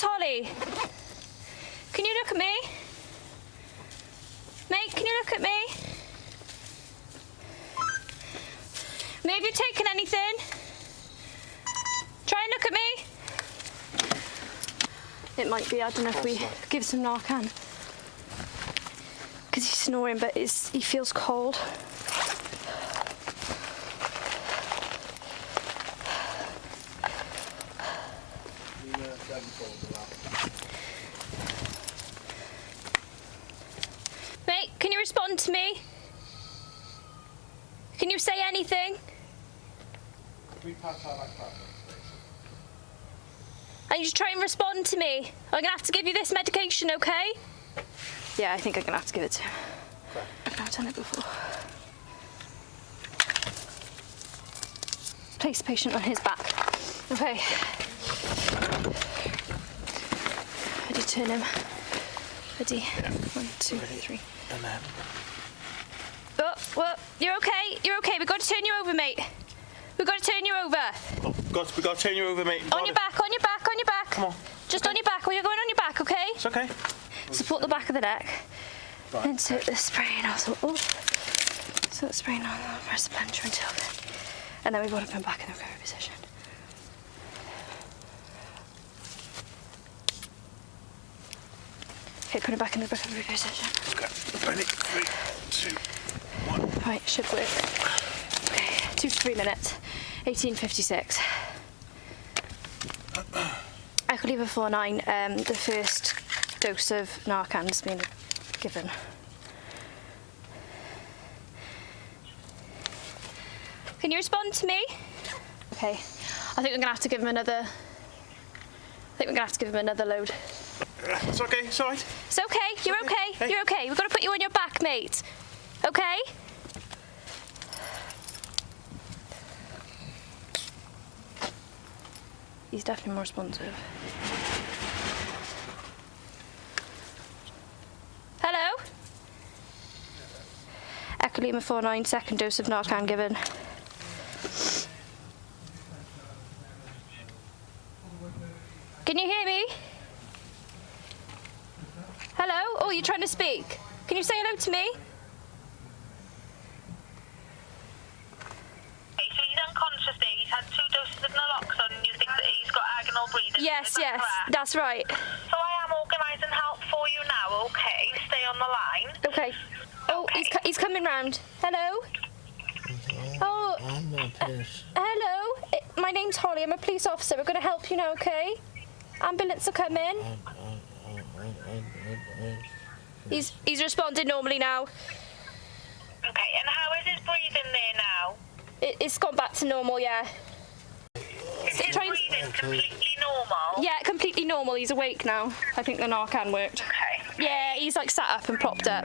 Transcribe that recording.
name's Holly. Can you look at me? Mate, can you look at me? Mate, have you taken anything? Try and look at me. It might be, I don't know if we give some Narcan. Because he's snoring, but he feels cold. Mate, can you respond to me? Can you say anything? I need you to try and respond to me. I'm gonna have to give you this medication, okay? Yeah, I think I'm gonna have to give it to him. Okay. I've done it before. Place the patient on his back. Okay. Ready, turn him. Ready? Yeah. 1, 2, 3. And then. Oh, well, you're okay. You're okay. We've got to turn you over, mate. We've got to turn you over. Oh, we've got to turn you over, mate. On your back, on your back, on your back. Come on. Just on your back. Well, you're going on your back, okay? It's okay. Support the back of the neck. Right. Insert the spray nozzle. Oh. So the spray nozzle. Press the plunger until then. And then we've got to put him back in the recovery position. Okay, put him back in the recovery position. Okay. Ready? 3, 2, 1. Right, should work. Okay, 2 to 3 minutes. 18:56. Echo before 9. The first dose of Narcan's been given. Can you respond to me? Okay. I think we're gonna have to give him another. Load. It's okay. It's all right. It's okay. You're okay. Hey. You're okay. We've got to put you on your back, mate. Okay? He's definitely more responsive. Hello? Echo Lima 49, second dose of Narcan given. Can you hear me? Hello? Oh, you're trying to speak. Can you say hello to me? So he's unconscious there. He's had 2 doses of Naloxone and you think that he's got agonal breathing? Yes, yes, correct? that's right. So I am organising help for you now, okay? Stay on the line. Okay. Oh, Okay. he's coming round. Hello? Oh, I'm not pissed. hello. My name's Holly. I'm a police officer. We're going to help you now, okay? Ambulance will come in. He's responding normally now. Okay, and how is his breathing there now? It's gone back to normal, yeah. Is his breathing completely normal? Yeah, completely normal. He's awake now. I think the Narcan worked. Okay. Yeah, he's like sat up and propped up.